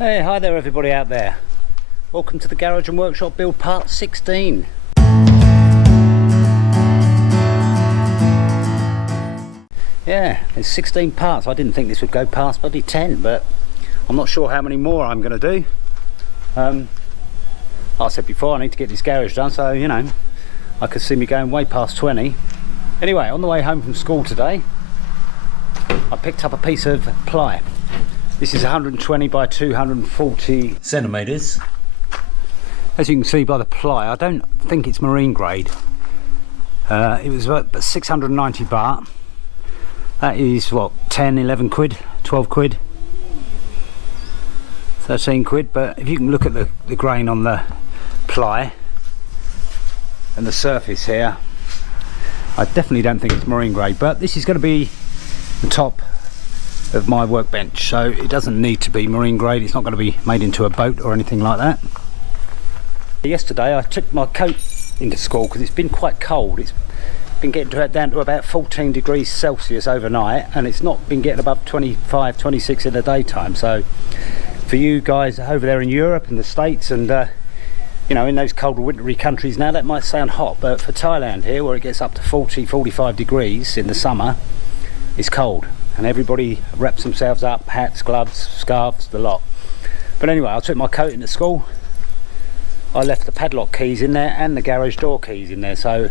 Hey, hi there everybody out there. Welcome to the Garage and Workshop build part 16. Yeah, it's 16 parts. I didn't think this would go past bloody 10, but I'm not sure how many more I'm going to do. Like I said before, I need to get this garage done, so you know, I could see me going way past 20. Anyway, on the way home from school today, I picked up a piece of ply. This is 120 by 240 centimeters. As you can see by the ply, I don't think it's marine grade. It was about 690 baht. That is what, 10, 11 quid, 12 quid, 13 quid. But if you can look at the grain on the ply and the surface here, I definitely don't think it's marine grade. But this is going to be the top of my workbench, so it doesn't need to be marine grade. It's not going to be made into a boat or anything like that. Yesterday I took my coat into school because it's been quite cold. It's been getting down to about 14 degrees Celsius overnight, and it's not been getting above 25, 26 in the daytime. So for you guys over there in Europe and the States and you know, in those cold wintry countries now, that might sound hot, but for Thailand here, where it gets up to 40, 45 degrees in the summer, it's cold. And everybody wraps themselves up, hats, gloves, scarves, the lot. But anyway, I took my coat into school. I left the padlock keys in there and the garage door keys in there, so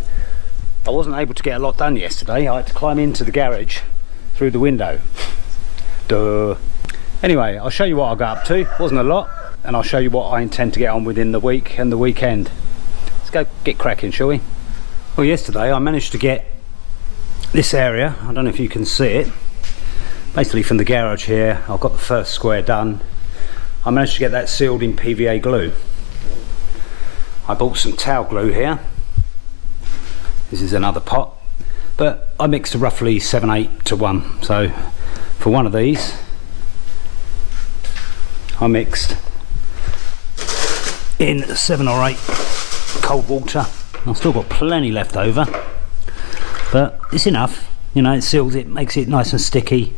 I wasn't able to get a lot done yesterday. I had to climb into the garage through the window. Duh. Anyway, I'll show you what I got up to. Wasn't a lot, and I'll show you what I intend to get on within the week and the weekend. Let's go get cracking, shall we? Well, yesterday I managed to get this area. I don't know if you can see it. Basically from the garage here, I've got the first square done. I managed to get that sealed in PVA glue. I bought some towel glue here. This is another pot, but I mixed roughly 7-8 to 1. So for one of these, I mixed in 7 or 8 cold water. I've still got plenty left over, but it's enough. You know, it seals it, makes it nice and sticky.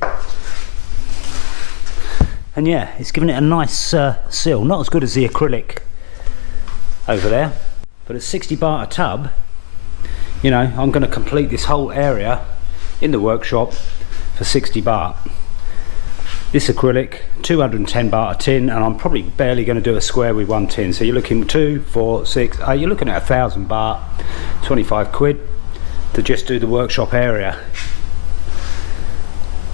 And yeah, it's giving it a nice seal. Not as good as the acrylic over there, but at 60 baht a tub, you know, I'm going to complete this whole area in the workshop for 60 baht. This acrylic, 210 baht a tin, and I'm probably barely going to do a square with one tin. So you're looking 2, 4, 6, you're looking at 1,000 baht, 25 quid to just do the workshop area.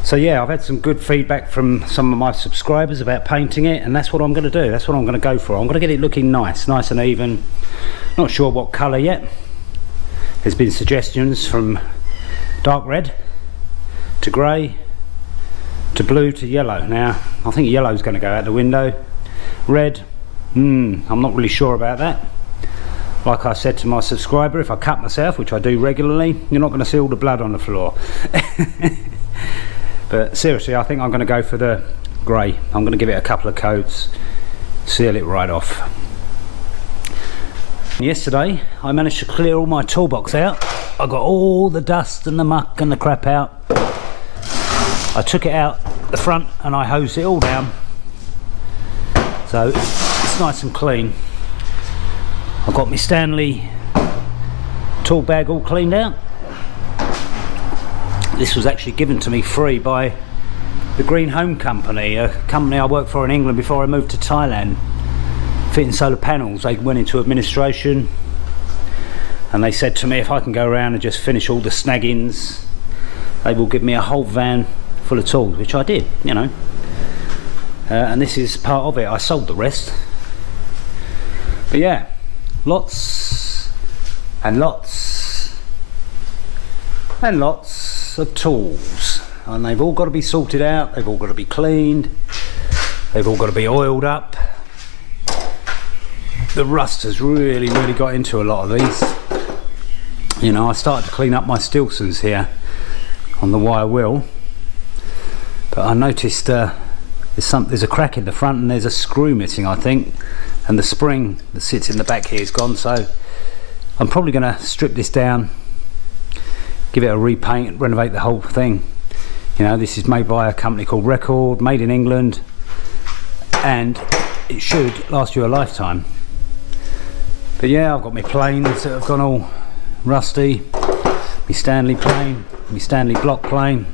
So yeah, I've had some good feedback from some of my subscribers about painting it, and that's what I'm going to do. That's what I'm going to go for. I'm going to get it looking nice and even. Not sure what colour yet. There's been suggestions from dark red to grey to blue to yellow. Now I think yellow's going to go out the window. Red, I'm not really sure about that. Like I said to my subscriber, if I cut myself, which I do regularly, you're not going to see all the blood on the floor. But seriously, I think I'm going to go for the grey. I'm going to give it a couple of coats, seal it right off. Yesterday I managed to clear all my toolbox out. I got all the dust and the muck and the crap out. I took it out the front and I hosed it all down, so it's nice and clean. I've got my Stanley tool bag all cleaned out. This was actually given to me free by the Green Home Company, a company I worked for in England before I moved to Thailand, fitting solar panels. They went into administration and they said to me if I can go around and just finish all the snaggings, they will give me a whole van full of tools, which I did, you know. And this is part of it. I sold the rest. But yeah, lots and lots and lots of tools, and they've all got to be sorted out, they've all got to be cleaned, they've all got to be oiled up. The rust has really got into a lot of these. You know, I started to clean up my Stilsons here on the wire wheel, but I noticed there's a crack in the front and there's a screw missing, I think, and the spring that sits in the back here is gone. So I'm probably going to strip this down, give it a repaint, renovate the whole thing. You know, this is made by a company called Record, made in England, and it should last you a lifetime. But yeah, I've got my planes that have gone all rusty, my Stanley plane, my Stanley block plane.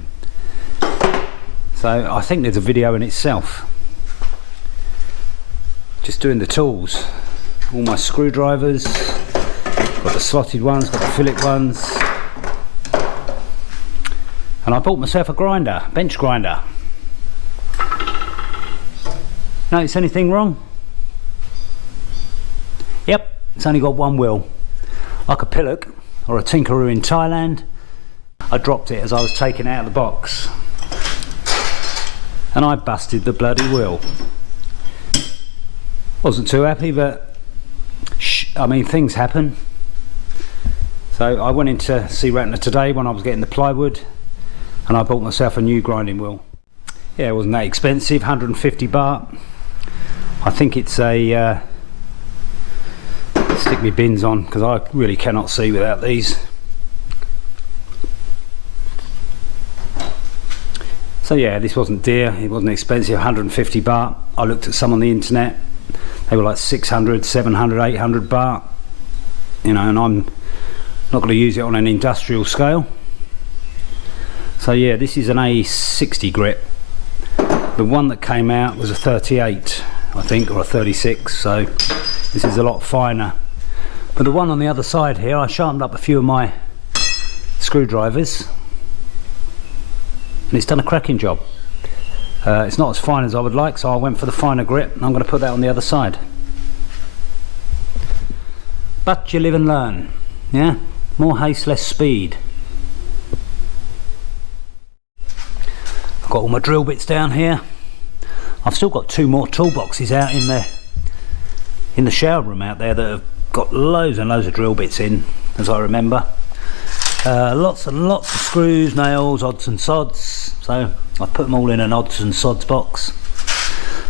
So I think there's a video in itself. Just doing the tools. All my screwdrivers, got the slotted ones, got the fillet ones. And I bought myself a grinder, bench grinder. Notice anything wrong? Yep, it's only got one wheel. Like a pillock or a tinkeroo in Thailand. I dropped it as I was taking it out of the box. And I busted the bloody wheel. Wasn't too happy, but I mean, things happen. So I went in to see Ratner today when I was getting the plywood, and I bought myself a new grinding wheel. Yeah, it wasn't that expensive, 150 baht. I think it's a stick my bins on, because I really cannot see without these. So yeah, this wasn't dear, it wasn't expensive, 150 baht. I looked at some on the internet, they were like 600, 700, 800 baht. You know, and I'm not going to use it on an industrial scale. So yeah, this is an A60 grit. The one that came out was a 38, I think, or a 36, so this is a lot finer. But the one on the other side here, I sharpened up a few of my screwdrivers, and it's done a cracking job. It's not as fine as I would like, so I went for the finer grit, and I'm going to put that on the other side. But you live and learn, yeah? More haste, less speed. I've got all my drill bits down here. I've still got 2 more toolboxes out in the shower room out there that have got loads and loads of drill bits in, as I remember. Lots and lots of screws, nails, odds and sods. So I put them all in an odds and sods box.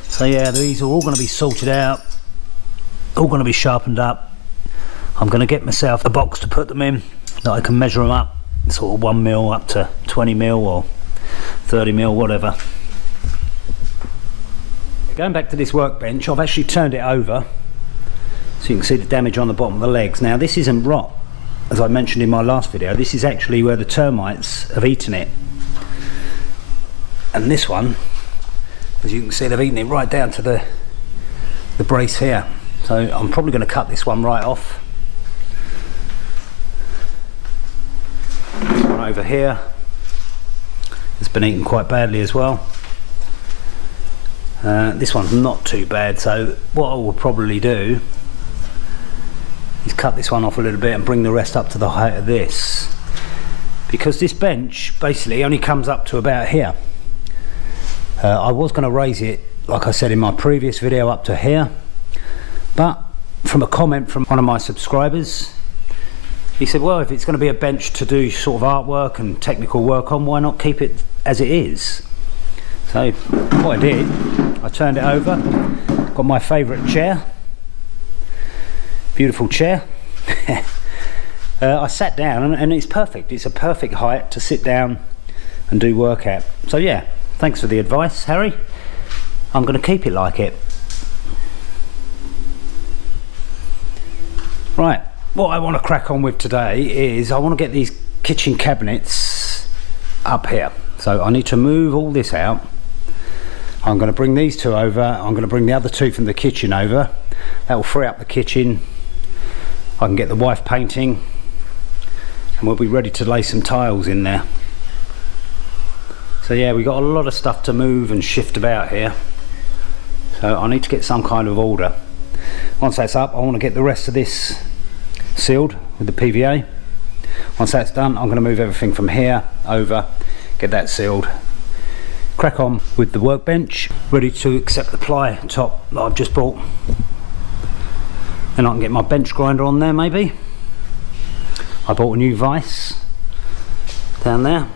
So yeah, these are all going to be sorted out, all going to be sharpened up. I'm going to get myself a box to put them in that I can measure them up, sort of 1 mil up to 20 mil or 30 mil, whatever. Going back to this workbench, I've actually turned it over so you can see the damage on the bottom of the legs. Now this isn't rot, as I mentioned in my last video. This is actually where the termites have eaten it. And this one, as you can see, they've eaten it right down to the brace here. So I'm probably going to cut this one right off. This one over here has been eaten quite badly as well. This one's not too bad, so what I will probably do is cut this one off a little bit and bring the rest up to the height of this, because this bench basically only comes up to about here. I was going to raise it, like I said in my previous video, up to here, but from a comment from one of my subscribers, he said, well, if it's going to be a bench to do sort of artwork and technical work on, why not keep it as it is? So what I did, I turned it over, got my favourite chair, beautiful chair. I sat down and it's perfect. It's a perfect height to sit down and do work at. So yeah, thanks for the advice, Harry. I'm going to keep it like it. Right, what I want to crack on with today is I want to get these kitchen cabinets up here. So I need to move all this out. I'm going to bring these 2 over. I'm going to bring the other 2 from the kitchen over. That will free up the kitchen. I can get the wife painting, and we'll be ready to lay some tiles in there. So yeah, we've got a lot of stuff to move and shift about here. So I need to get some kind of order. Once that's up, I want to get the rest of this sealed with the PVA. Once that's done, I'm going to move everything from here over, get that sealed. Crack on with the workbench, ready to accept the ply top that I've just bought. Then I can get my bench grinder on there maybe. I bought a new vise down there.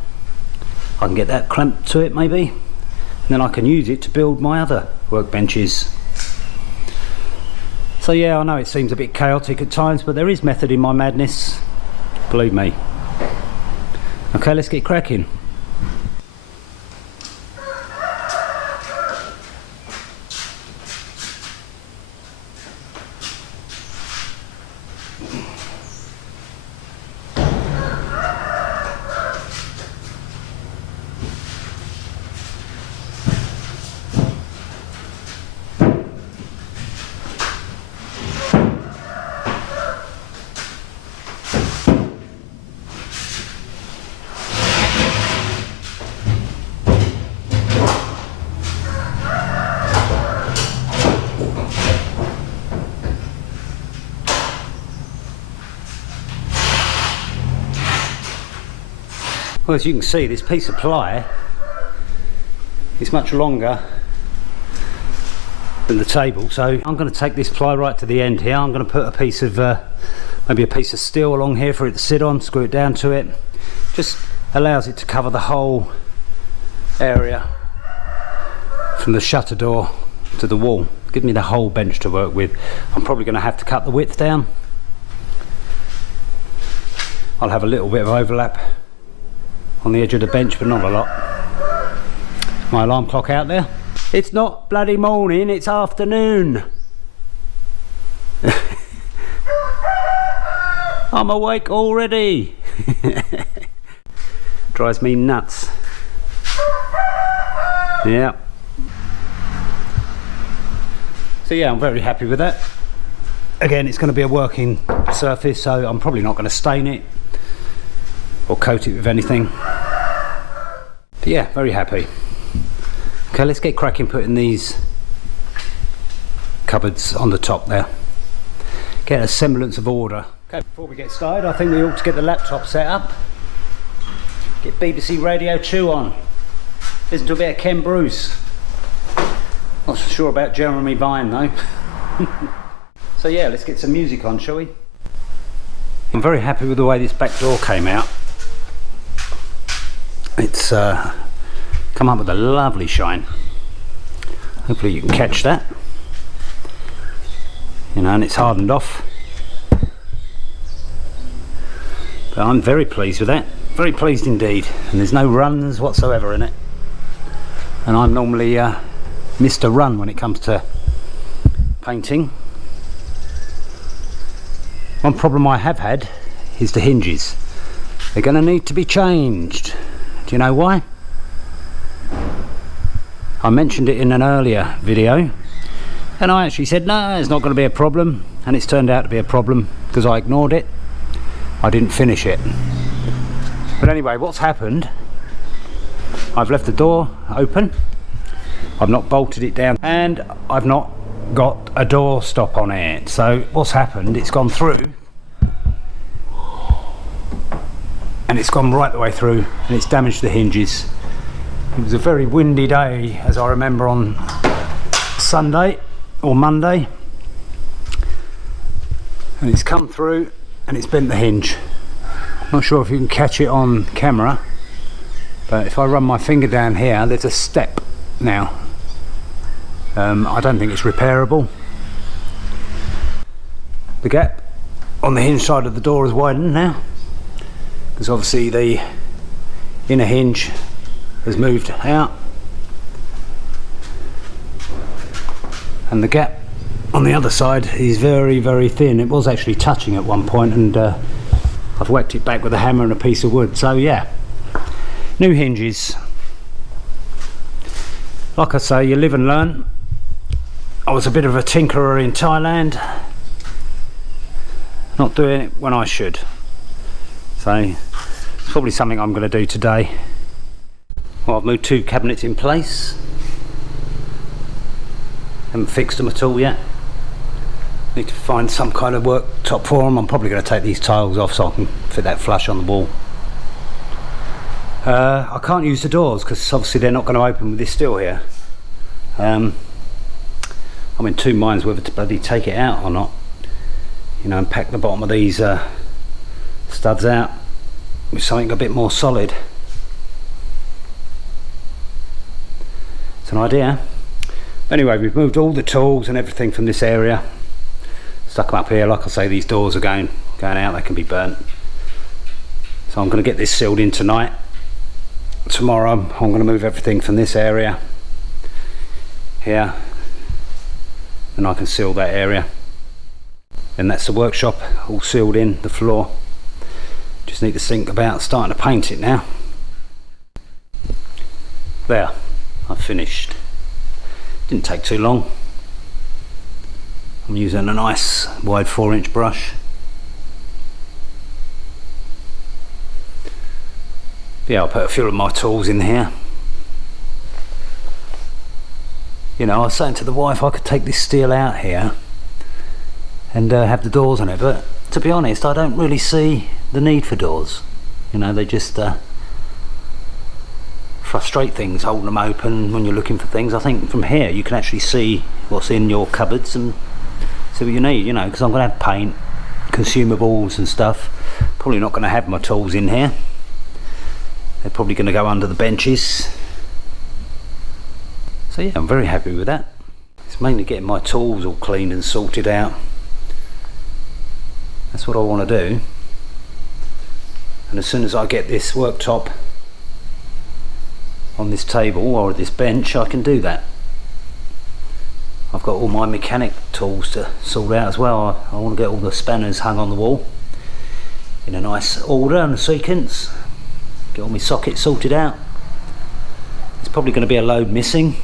I can get that clamped to it maybe. And then I can use it to build my other workbenches. So yeah, I know it seems a bit chaotic at times, but there is method in my madness, believe me. Okay, let's get cracking. Well, as you can see, this piece of ply is much longer than the table, so I'm going to take this ply right to the end here. I'm going to put a piece of maybe a piece of steel along here for it to sit on, screw it down to it. Just allows it to cover the whole area from the shutter door to the wall. Give me the whole bench to work with. I'm probably going to have to cut the width down. I'll have a little bit of overlap on the edge of the bench, but not a lot. My alarm clock out there. It's not bloody morning, it's afternoon. I'm awake already. Drives me nuts. Yeah. So yeah, I'm very happy with that. Again, it's going to be a working surface, so I'm probably not going to stain it or coat it with anything. But yeah, very happy. Okay, let's get cracking putting these cupboards on the top there. Get a semblance of order. Okay, before we get started, I think we ought to get the laptop set up. Get BBC Radio 2 on. Listen to a bit of Ken Bruce. Not so sure about Jeremy Vine though. So yeah, let's get some music on, shall we? I'm very happy with the way this back door came out. It's come up with a lovely shine. Hopefully you can catch that. You know, and it's hardened off. But I'm very pleased with that. Very pleased indeed. And there's no runs whatsoever in it. And I'm normally Mr. Run when it comes to painting. One problem I have had is the hinges. They're going to need to be changed. Do you know why? I mentioned it in an earlier video and I actually said no, it's not going to be a problem, and it's turned out to be a problem because I ignored it. I didn't finish it. But anyway, what's happened, I've left the door open, I've not bolted it down, and I've not got a door stop on it. So what's happened, it's gone through and it's gone right the way through and it's damaged the hinges. It was a very windy day, as I remember, on Sunday or Monday, and it's come through and it's bent the hinge. Not sure if you can catch it on camera, but if I run my finger down here, there's a step now. I don't think it's repairable. The gap on the hinge side of the door is widened now, because obviously the inner hinge has moved out, and the gap on the other side is very, very thin. It was actually touching at one point, and I've whacked it back with a hammer and a piece of wood. So yeah, new hinges. Like I say, you live and learn. I was a bit of a tinkerer in Thailand, not doing it when I should. So it's probably something I'm going to do today. Well, I've moved 2 cabinets in place. Haven't fixed them at all yet. Need to find some kind of worktop for them. I'm probably going to take these tiles off so I can fit that flush on the wall. I can't use the doors because obviously they're not going to open with this steel here. I'm in 2 minds whether to bloody take it out or not. You know, and pack the bottom of these studs out with something a bit more solid. It's an idea. Anyway, we've moved all the tools and everything from this area, stuck them up here. Like I say, these doors are going out, they can be burnt. So I'm going to get this sealed in tonight. Tomorrow I'm going to move everything from this area here, and I can seal that area. And that's the workshop all sealed in, the floor. Just need to think about starting to paint it now. There, I've finished. Didn't take too long. I'm using a nice wide 4-inch brush. Yeah, I'll put a few of my tools in here. You know, I was saying to the wife I could take this steel out here and have the doors on it, but to be honest, I don't really see the need for doors. You know, they just frustrate things, holding them open when you're looking for things. I think from here you can actually see what's in your cupboards and see what you need, you know, because I'm going to have paint, consumables and stuff. Probably not going to have my tools in here. They're probably going to go under the benches. So yeah, I'm very happy with that. It's mainly getting my tools all cleaned and sorted out. That's what I want to do. And as soon as I get this worktop on this table or this bench, I can do that. I've got all my mechanic tools to sort out as well. I want to get all the spanners hung on the wall in a nice order and a sequence. Get all my sockets sorted out. There's probably going to be a load missing.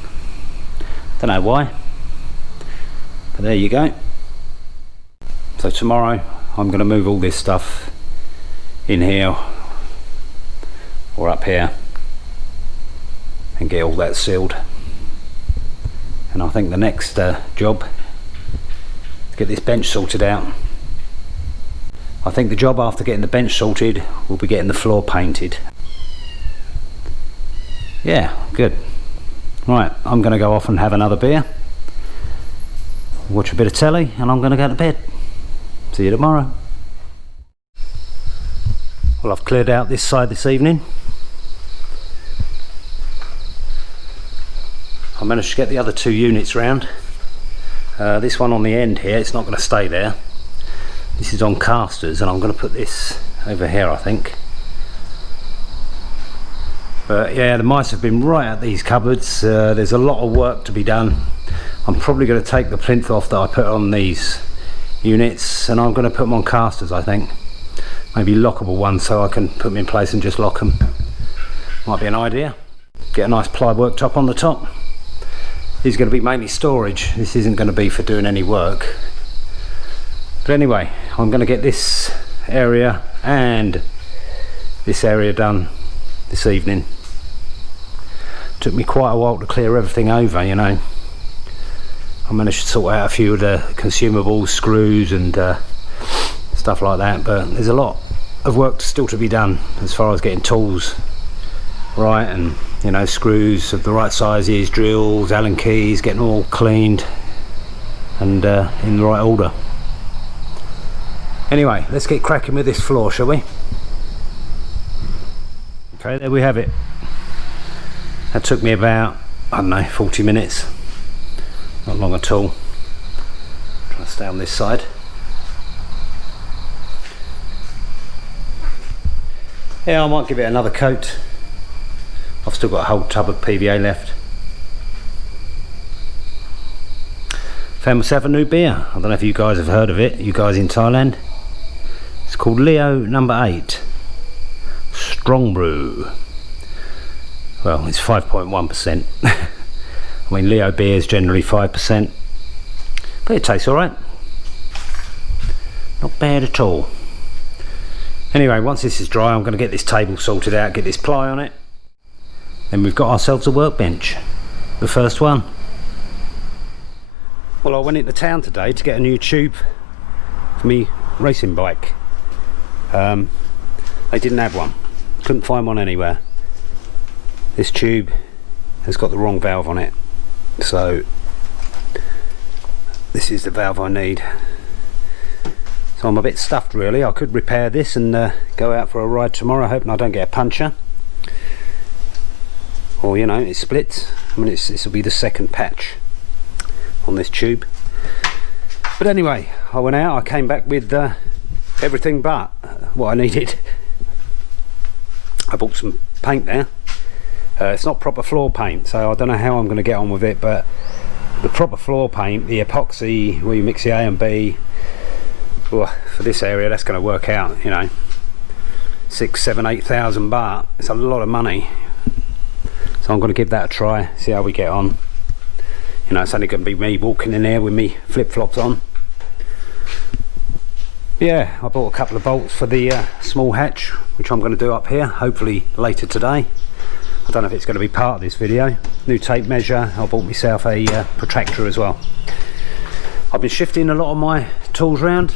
Don't know why, but there you go. So tomorrow I'm going to move all this stuff in here or up here and get all that sealed. And I think the next job to get this bench sorted out. I think the job after getting the bench sorted will be getting the floor painted. Yeah, good. Right, I'm going to go off and have another beer, watch a bit of telly, and I'm going to go to bed. See you tomorrow. Well, I've cleared out this side this evening. I managed to get the other two units round. This one on the end here, it's not going to stay there. This is on casters, and I'm going to put this over here, I think. But yeah, the mice have been right at these cupboards. There's a lot of work to be done. I'm probably going to take the plinth off that I put on these units, and I'm going to put them on casters, I think. Maybe lockable ones so I can put them in place and just lock them. Might be an idea. Get a nice ply worktop on the top. This is going to be mainly storage. This isn't going to be for doing any work. But anyway, I'm going to get this area and this area done this evening. Took me quite a while to clear everything over, you know. I managed to sort out a few of the consumables, screws and stuff like that, but there's a lot of work still to be done as far as getting tools right, and you know, screws of the right sizes, drills, Allen keys, getting them all cleaned and in the right order. Anyway, let's get cracking with this floor, shall we? Okay, there we have it. That took me about, I don't know, 40 minutes. Not long at all. Try to stay on this side. Yeah, I might give it another coat. I've still got a whole tub of PVA left. Found myself a new beer. I don't know if you guys have heard of it, you guys in Thailand. It's called Leo No. 8 Strong Brew. Well, it's 5.1%. I mean, Leo beer is generally 5%, but it tastes alright. Not bad at all. Anyway, once this is dry, I'm going to get this table sorted out, get this ply on it. Then we've got ourselves a workbench. The first one. Well, I went into town today to get a new tube for me racing bike. They didn't have one. Couldn't find one anywhere. This tube has got the wrong valve on it. So this is the valve I need. So I'm a bit stuffed really. I could repair this and go out for a ride tomorrow, hoping I don't get a puncture. Or you know, it splits. I mean, this will be the second patch on this tube. But anyway, I went out, I came back with everything but what I needed. I bought some paint there. It's not proper floor paint, so I don't know how I'm going to get on with it, but the proper floor paint, the epoxy where you mix the A and B, well, for this area that's going to work out, you know, 6, 7, 8,000 baht. It's a lot of money. So I'm going to give that a try, see how we get on. You know, it's only going to be me walking in here with me flip-flops on. Yeah, I bought a couple of bolts for the small hatch, which I'm going to do up here, hopefully later today. I don't know if it's going to be part of this video. New tape measure. I bought myself a protractor as well. I've been shifting a lot of my tools around.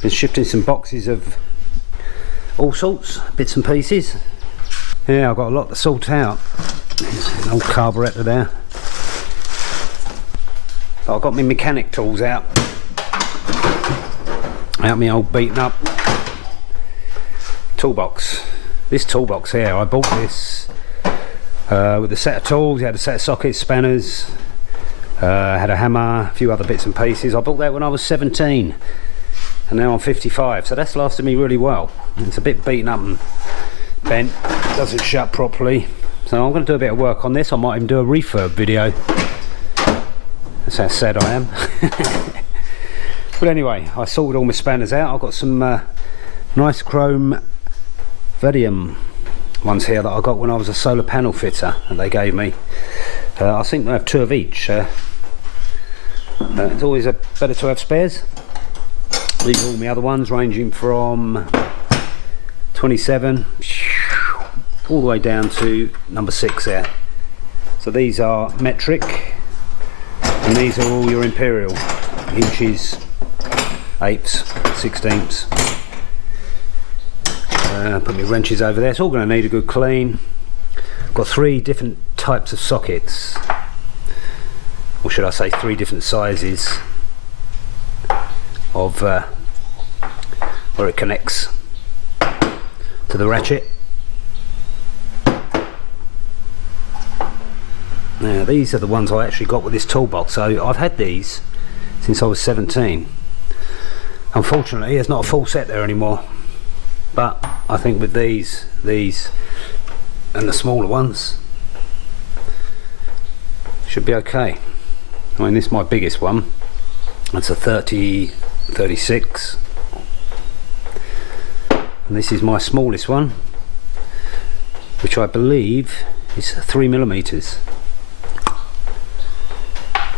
Been shifting some boxes of all sorts, bits and pieces. Yeah, I've got a lot to sort out. There's an old carburettor there. But I've got my mechanic tools out. Out my old beaten up toolbox. This toolbox here, I bought this with a set of tools. You had a set of sockets, spanners, had a hammer, a few other bits and pieces. I bought that when I was 17 and now I'm 55, so that's lasted me really well. It's a bit beaten up and bent, doesn't shut properly, so I'm going to do a bit of work on this. I might even do a refurb video. That's how sad I am. But anyway, I sorted all my spanners out. I've got some nice chrome Vadium ones here that I got when I was a solar panel fitter that they gave me. I think I have 2 of each. It's always better to have spares. These are all my other ones, ranging from 27 all the way down to number 6 there. So these are metric, and these are all your imperial, inches, eighths, sixteenths. Put my wrenches over there. It's all going to need a good clean. I've got 3 different types of sockets, or should I say 3 different sizes of where it connects to the ratchet. Now these are the ones I actually got with this toolbox, so I've had these since I was 17. Unfortunately there's not a full set there anymore, but I think with these and the smaller ones should be okay. I mean, this is my biggest one. That's a 36, and this is my smallest one, which I believe is 3mm.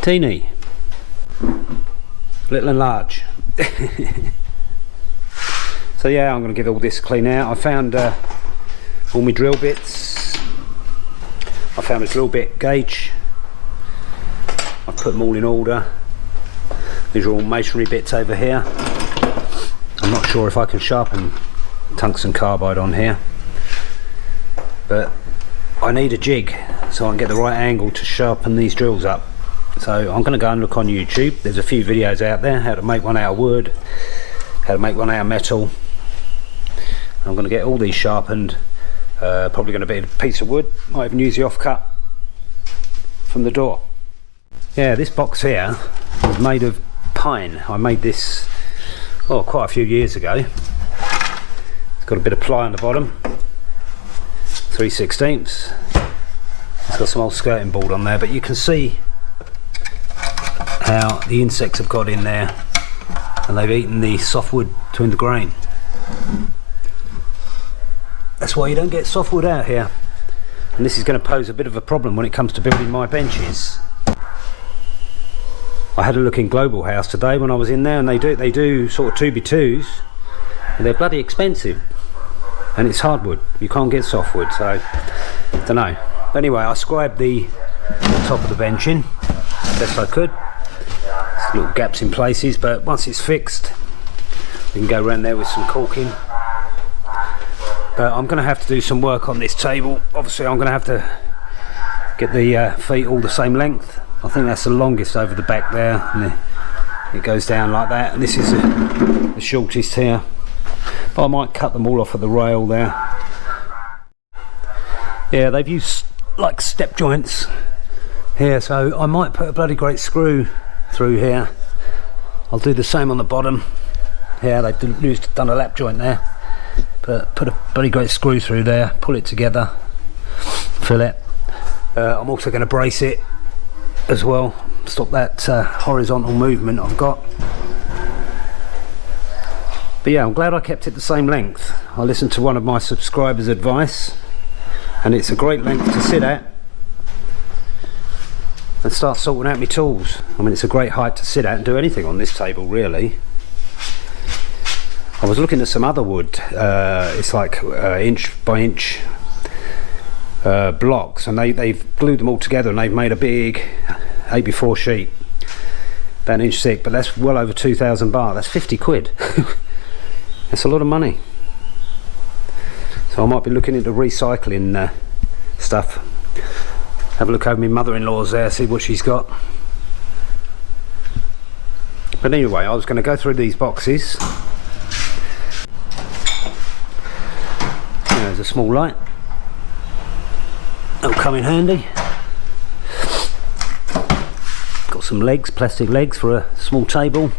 Teeny, little and large. So yeah, I'm going to give all this a clean out. I found all my drill bits. I found a drill bit gauge. I put them all in order. These are all masonry bits over here. I'm not sure if I can sharpen tungsten carbide on here, but I need a jig so I can get the right angle to sharpen these drills up. So I'm going to go and look on YouTube. There's a few videos out there, how to make one out of wood, how to make one out of metal. I'm going to get all these sharpened. Probably going to be a piece of wood. Might even use the offcut from the door. Yeah, this box here was made of pine. I made this quite a few years ago. It's got a bit of ply on the bottom, 3/16. It's got some old skirting board on there, but you can see how the insects have got in there and they've eaten the softwood between the grain. That's why you don't get softwood out here, and this is going to pose a bit of a problem when it comes to building my benches. I had a look in Global House today when I was in there, and they do sort of 2x2s, and they're bloody expensive, and it's hardwood. You can't get softwood, so I don't know. But anyway, I scribed the top of the bench in best I could. There's little gaps in places, but once it's fixed we can go around there with some caulking. But I'm going to have to do some work on this table. Obviously I'm going to have to get the feet all the same length. I think that's the longest over the back there, and it goes down like that, and this is the shortest here. But I might cut them all off at the rail there. Yeah, they've used like step joints here, so I might put a bloody great screw through here. I'll do the same on the bottom. Yeah, they've done a lap joint there, but put a bloody great screw through there, pull it together, fill it. I'm also going to brace it as well, stop that horizontal movement I've got. But yeah, I'm glad I kept it the same length. I listened to one of my subscribers' advice, and it's a great length to sit at and start sorting out my tools. I mean, it's a great height to sit at and do anything on this table, really. I was looking at some other wood, it's like inch by inch blocks, and they've glued them all together and they've made a big 8x4 sheet, about 1 inch thick, but that's well over 2,000 baht. That's 50 quid. That's a lot of money. So I might be looking into recycling stuff. Have a look over my mother-in-law's there, see what she's got. But anyway, I was going to go through these boxes. There's a small light. That'll come in handy. Got some legs, plastic legs for a small table.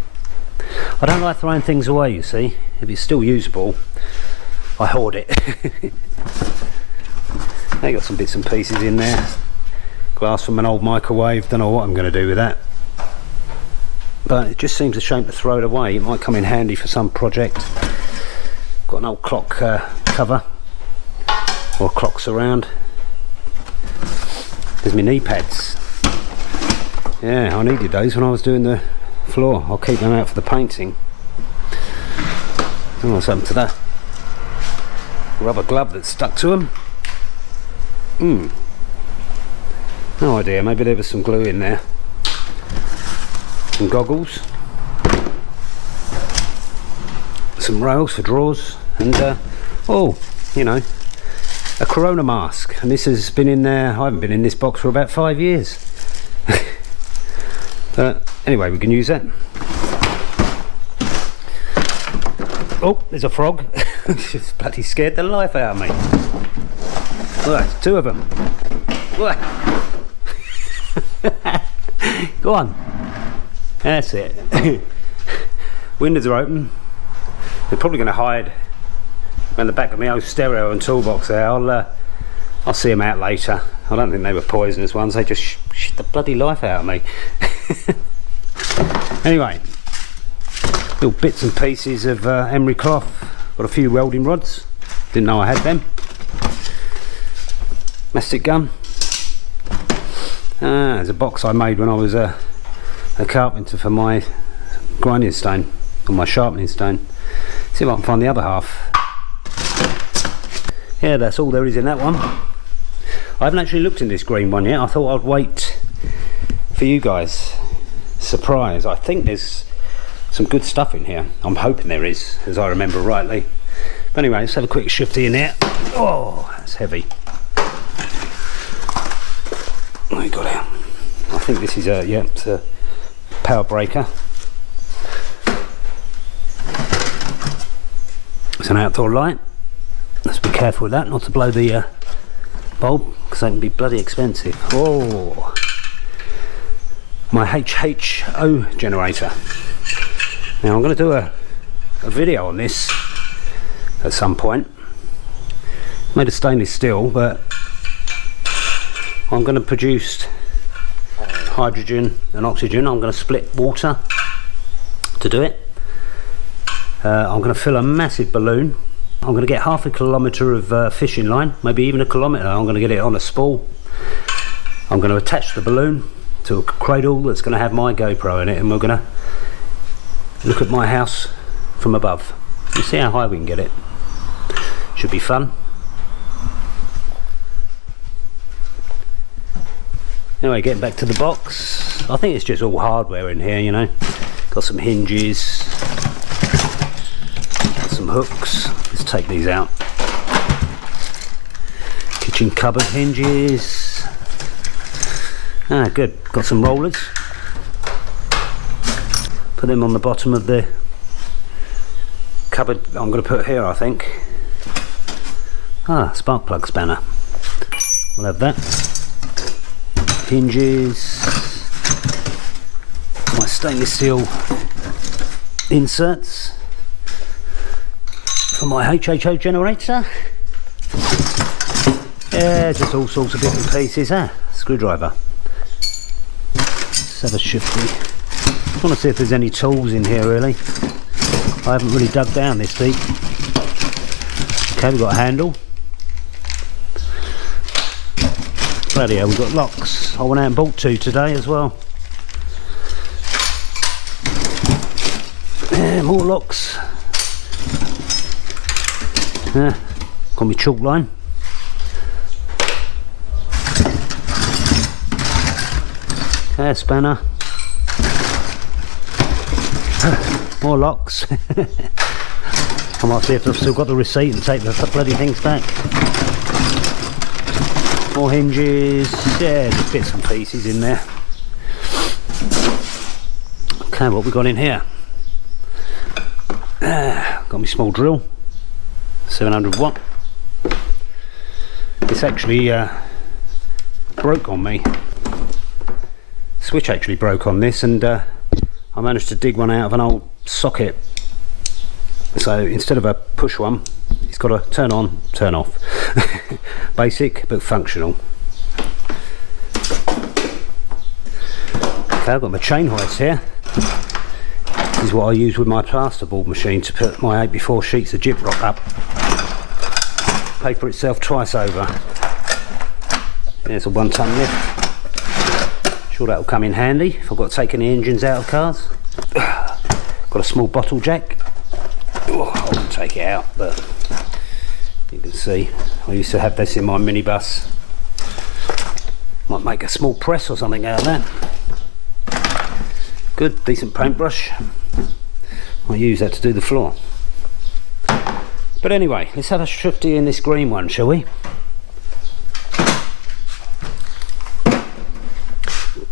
I don't like throwing things away, you see. If it's still usable, I hoard it. They got some bits and pieces in there. Glass from an old microwave, don't know what I'm going to do with that. But it just seems a shame to throw it away. It might come in handy for some project. Got an old clock cover, or clock surround. There's my knee pads. Yeah, I needed those when I was doing the floor. I'll keep them out for the painting. I don't know what's happened to that rubber glove that's stuck to them. No idea, maybe there was some glue in there. Some goggles, some rails for drawers, and oh, you know, a corona mask. And this has been in there, I haven't been in this box for about 5 years. But anyway, we can use that. Oh, there's a frog. She's bloody scared the life out of me. Look, two of them. Go on. That's it. Windows are open. They're probably going to hide around the back of my old stereo and toolbox there. I'll see them out later. I don't think they were poisonous ones. They just shit the bloody life out of me. Anyway, little bits and pieces of emery cloth. Got a few welding rods. Didn't know I had them. Mastic gun. There's a box I made when I was a carpenter for my grinding stone, or my sharpening stone. See if I can find the other half. Yeah, that's all there is in that one. I haven't actually looked in this green one yet. I thought I'd wait for you guys. Surprise. I think there's some good stuff in here. I'm hoping there is, as I remember rightly. But anyway, let's have a quick shifty in here. Oh, that's heavy. What we got out? I think this is it's a power breaker. It's an outdoor light. Let's be careful with that, not to blow the bulb, because they can be bloody expensive. Oh, my HHO generator. Now I'm going to do a video on this at some point. Made of stainless steel, but I'm going to produce hydrogen and oxygen. I'm going to split water to do it. I'm going to fill a massive balloon. I'm going to get half a kilometre of fishing line, maybe even a kilometre. I'm going to get it on a spool. I'm going to attach the balloon to a cradle that's going to have my GoPro in it, and we're going to look at my house from above. You see how high we can get it. Should be fun. Anyway, getting back to the box. I think it's just all hardware in here, you know. Got some hinges, got some hooks. Let's take these out. Kitchen cupboard hinges. Ah, good. Got some rollers. Put them on the bottom of the cupboard I'm going to put here, I think. Ah, spark plug spanner. We'll have that. Hinges. My stainless steel inserts for my HHO generator. Yeah, just all sorts of bits and pieces. Screwdriver. Let's have a shifty. I want to see if there's any tools in here really. I haven't really dug down this deep. Okay, we've got a handle. Bloody hell, we've got locks. I went out and bought two today as well. Yeah, more locks. Yeah, got my chalk line. Okay, a spanner. More locks. I might see if I've still got the receipt and take the bloody things back. More hinges, yeah, there's bits and pieces in there. Okay, what we got in here? Got my small drill, 700 watt. This actually broke on me. Switch actually broke on this, and I managed to dig one out of an old socket. So instead of a push one, it's got to turn on, turn off. Basic but functional. Okay, I've got my chain hoist here. This is what I use with my plasterboard machine to put my 8x4 sheets of gyprock up. Pay for itself twice over. There's a 1 ton lift. Sure that'll come in handy if I've got to take any engines out of cars. Got a small bottle jack. Oh, I wouldn't take it out, but you can see I used to have this in my minibus. Might make a small press or something out of that. Good, decent paintbrush. I'll use that to do the floor. But anyway, let's have a shifty in this green one, shall we?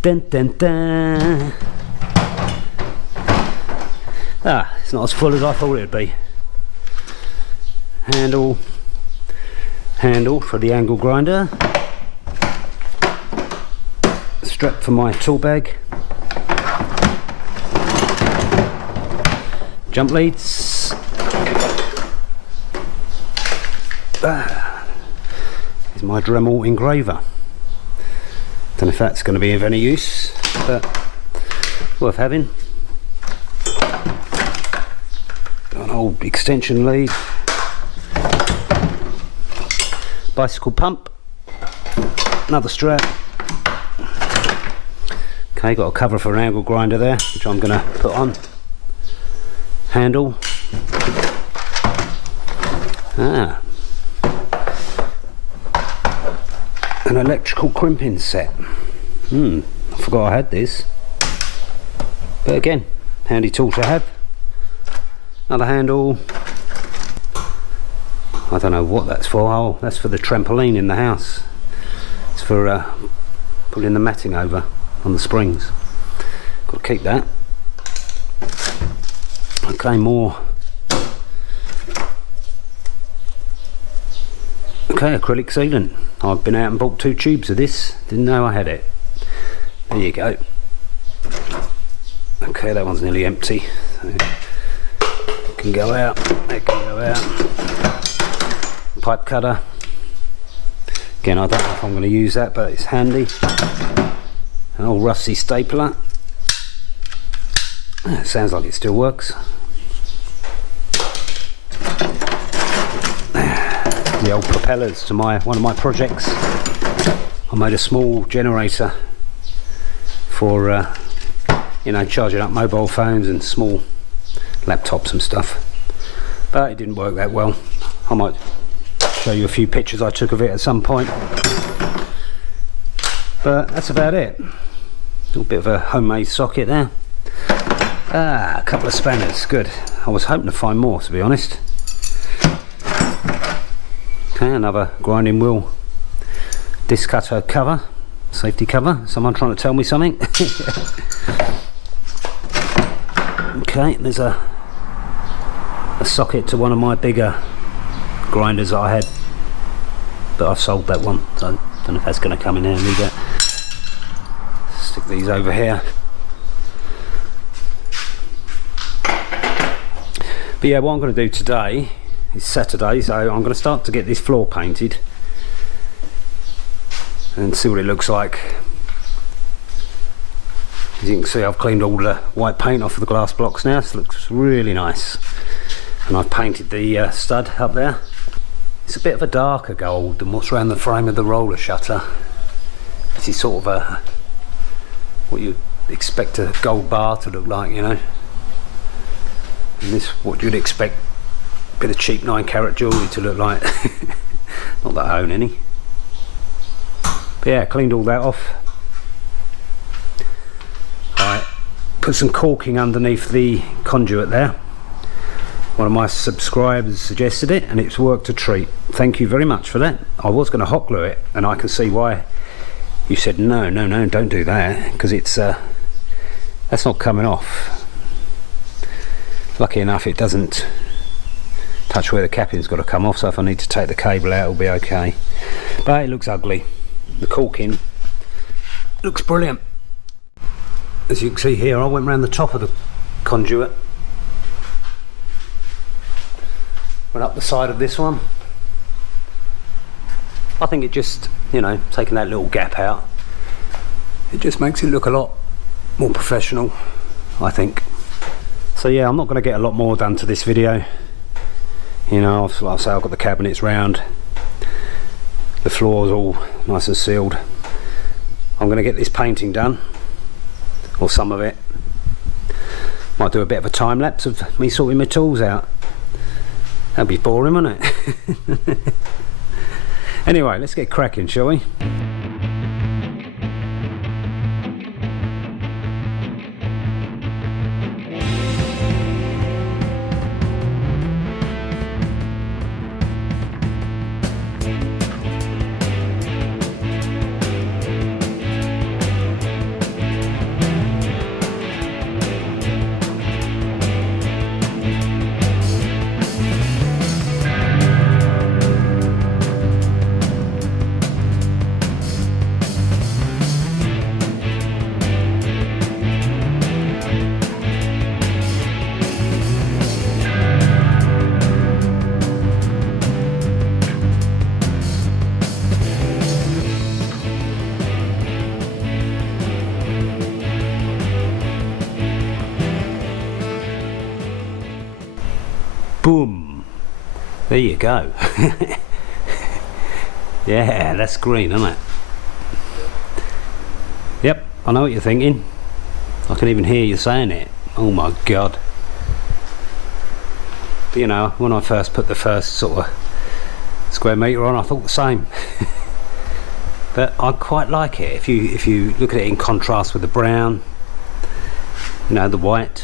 Dun dun dun. Ah, it's not as full as I thought it would be. Handle for the angle grinder. Strap for my tool bag. Jump leads. Here's my Dremel engraver. Don't know if that's going to be of any use, but worth having. Got an old extension lead. Bicycle pump. Another strap. Okay, got a cover for an angle grinder there, which I'm going to put on. Handle. An electrical crimping set. I forgot I had this. But again, handy tool to have. Another handle. I don't know what that's for. Oh, that's for the trampoline in the house. It's for pulling the matting over on the springs. Got to keep that. Okay, more. Okay, acrylic sealant. I've been out and bought 2 tubes of this. Didn't know I had it. There you go. Okay, that one's nearly empty. So it can go out. That can go out. Pipe cutter. Again, I don't know if I'm going to use that, but it's handy. An old rusty stapler. It sounds like it still works. The old propellers to one of my projects. I made a small generator for charging up mobile phones and small laptops and stuff, but it didn't work that well. I might show you a few pictures I took of it at some point, but that's about it. A little bit of a homemade socket there. A couple of spanners, good. I was hoping to find more, to be honest. Okay, another grinding wheel disc cutter cover, safety cover. Someone trying to tell me something? Okay, there's a socket to one of my bigger grinders that I had, but I've sold that one, so I don't know if that's going to come in handy. But stick these over here. But yeah, what I'm going to do today, it's Saturday, so I'm going to start to get this floor painted and see what it looks like. As you can see, I've cleaned all the white paint off of the glass blocks now, so it looks really nice. And I've painted the stud up there. It's a bit of a darker gold than what's around the frame of the roller shutter. This is sort of what you expect a gold bar to look like, you know. And this, what you'd expect a bit of cheap 9-carat jewellery to look like. Not that I own any. But yeah, cleaned all that off. Alright, put some caulking underneath the conduit there. One of my subscribers suggested it, and it's worked a treat. Thank you very much for that. I was going to hot glue it, and I can see why you said no, don't do that, because it's that's not coming off. Lucky enough it doesn't touch where the capping's got to come off, so if I need to take the cable out it'll be okay. But it looks ugly. The caulking looks brilliant. As you can see here, I went round the top of the conduit, went up the side of this one. I think it just, you know, taking that little gap out, it just makes it look a lot more professional, I think. So yeah, I'm not going to get a lot more done to this video. You know, like I say, I've got the cabinets round, the floor's all nice and sealed. I'm going to get this painting done, or some of it. Might do a bit of a time lapse of me sorting my tools out. That'd be boring, wouldn't it? Anyway, let's get cracking, shall we? Boom! There you go. Yeah, that's green, isn't it? Yep, I know what you're thinking. I can even hear you saying it. Oh my god. But you know, when I first put the first sort of square metre on, I thought the same. But I quite like it. If you look at it in contrast with the brown, you know, the white,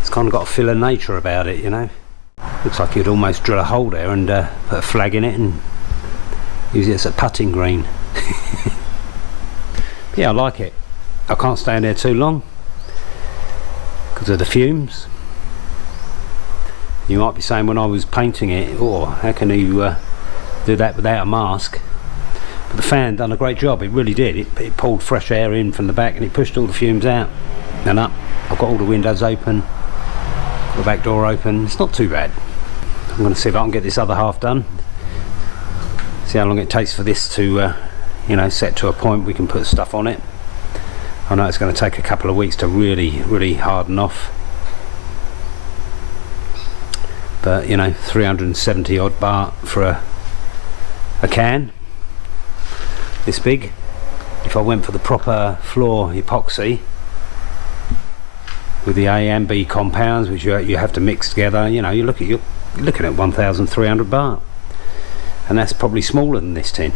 it's kind of got a filler nature about it, you know. Looks like you'd almost drill a hole there and put a flag in it and use it as a putting green. Yeah, I like it. I can't stay in there too long because of the fumes. You might be saying when I was painting it, oh, how can you do that without a mask? But the fan done a great job. It really did. It pulled fresh air in from the back and it pushed all the fumes out and up. I've got all the windows open, the back door open. It's not too bad. I'm going to see if I can get this other half done, see how long it takes for this to you know, set to a point we can put stuff on it. I know it's going to take a couple of weeks to really harden off, but you know, 370 odd baht for a can this big. If I went for the proper floor epoxy with the A and B compounds, which you have to mix together, you know, you're looking at 1,300 baht, and that's probably smaller than this tin.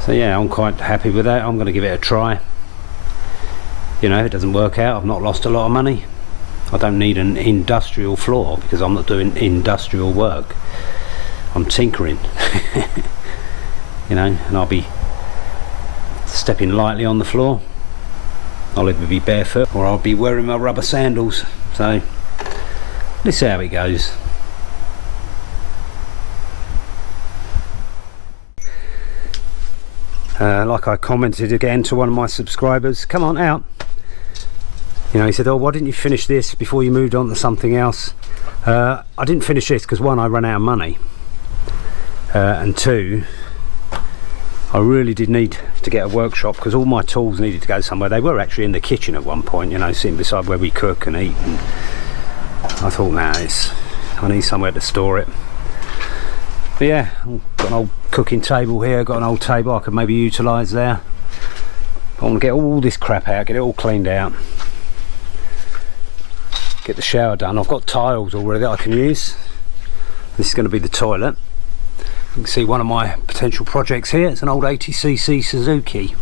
So yeah, I'm quite happy with that. I'm going to give it a try. You know, if it doesn't work out, I've not lost a lot of money. I don't need an industrial floor because I'm not doing industrial work. I'm tinkering. You know, and I'll be stepping lightly on the floor. I'll either be barefoot or I'll be wearing my rubber sandals. So let's see how it goes. Like I commented again to one of my subscribers, come on out. You know, he said, oh, why didn't you finish this before you moved on to something else? I didn't finish this because one, I ran out of money, and two, I really did need to get a workshop because all my tools needed to go somewhere. They were actually in the kitchen at one point, you know, sitting beside where we cook and eat, and I thought, nah, I need somewhere to store it. But yeah, I've got an old cooking table here, got an old table I could maybe utilise there. I want to get all this crap out, get it all cleaned out, get the shower done. I've got tiles already that I can use. This is going to be the toilet. You can see one of my potential projects here. It's an old 80cc Suzuki.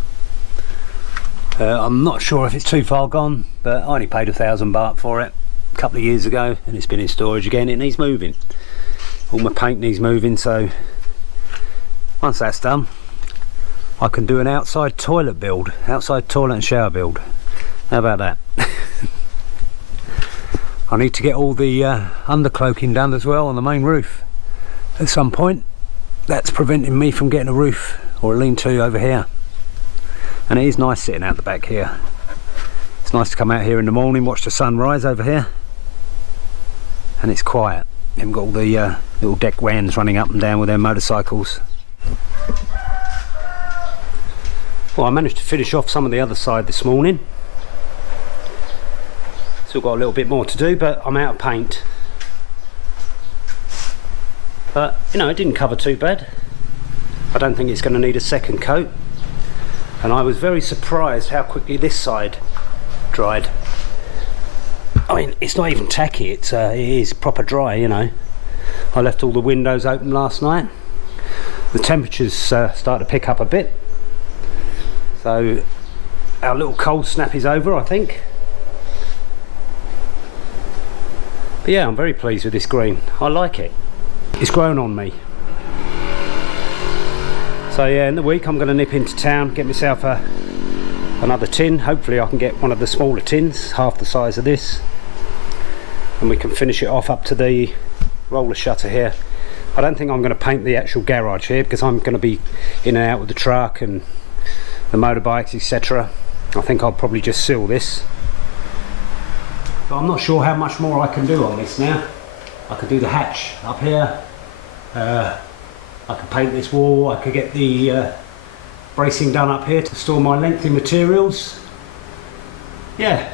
I'm not sure if it's too far gone. but I only paid £1,000 for it a couple of years ago, and it's been in storage again. It needs moving. All my paint needs moving, so once that's done, I can do an outside toilet build, outside toilet and shower build. How about that? I need to get all the undercloaking done as well on the main roof at some point. That's preventing me from getting a roof or a lean-to over here. And it is nice sitting out the back here. It's nice to come out here in the morning, watch the sun rise over here, and it's quiet. You haven't got all the little deck vans running up and down with their motorcycles. Well, I managed to finish off some of the other side this morning. Still got a little bit more to do, but I'm out of paint. But you know, it didn't cover too bad. I don't think it's going to need a second coat. And I was very surprised how quickly this side dried. I mean, it's not even tacky, it is proper dry, you know. I left all the windows open last night. The temperatures start to pick up a bit. So our little cold snap is over, I think. But yeah, I'm very pleased with this green. I like it. It's grown on me. So yeah, in the week I'm going to nip into town, get myself another tin. Hopefully I can get one of the smaller tins, half the size of this, and we can finish it off up to the roller shutter here. I don't think I'm going to paint the actual garage here because I'm going to be in and out with the truck and the motorbikes, etc. I think I'll probably just seal this. But I'm not sure how much more I can do on this now. I could do the hatch up here. I could paint this wall. I could get the bracing done up here to store my lengthy materials. Yeah,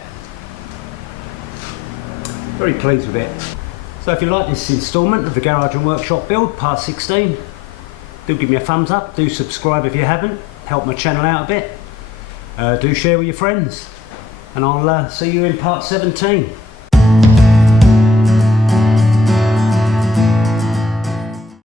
very pleased with it. So if you like this instalment of the Garage and Workshop build, part 16, do give me a thumbs up. Do subscribe if you haven't. Help my channel out a bit. Do share with your friends. And I'll see you in part 17.